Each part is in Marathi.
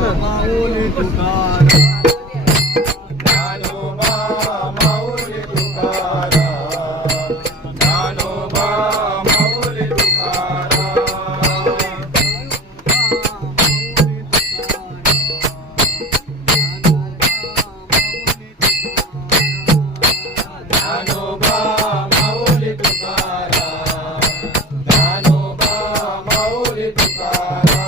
माऊली तुकाराम ज्ञानोबा माऊली तुकाराम ज्ञानोबा माऊली ज्ञानोबा माऊली तुकाराम ज्ञानोबा माऊली माऊली तुकाराम ज्ञानोबा माऊली तुकाराम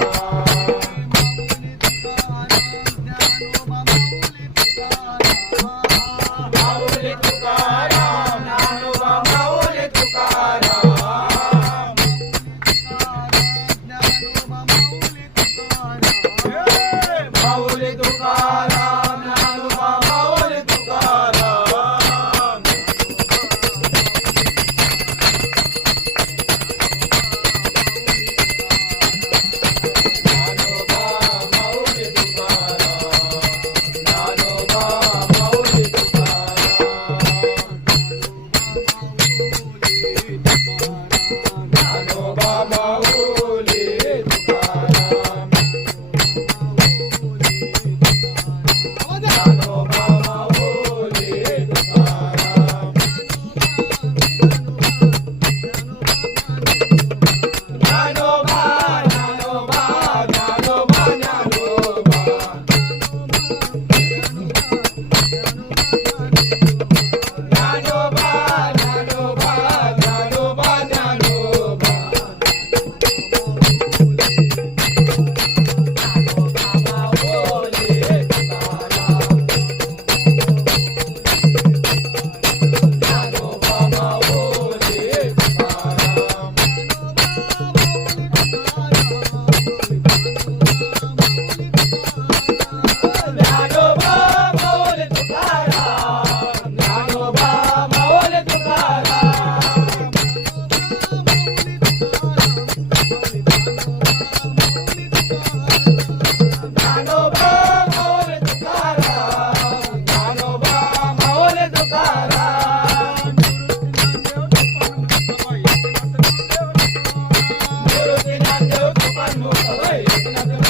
माऊली तुकाराम ज्ञानोबा माऊली तुकाराम ज्ञानोबा माऊली तुकाराम ज्ञानोबा माऊली ज्ञानोबा माऊली तुकाराम ज्ञानोबा माऊली तुकाराम ज्ञानोबा ज्ञानोबा ज्ञानोबा ज्ञानोबा ज्ञानोबा ज्ञानोबा ज्ञानोबा ज्ञानोबा माऊली तुकाराम ज्ञानोबा माऊली तुकाराम ज्ञानोबा माऊली तुकाराम ज्ञानोबा माऊली तुकाराम ज्ञानोबा माऊली तुकाराम ज्ञानोबा माऊली तुकाराम निवृत्ती ज्ञानदेव तुकाराम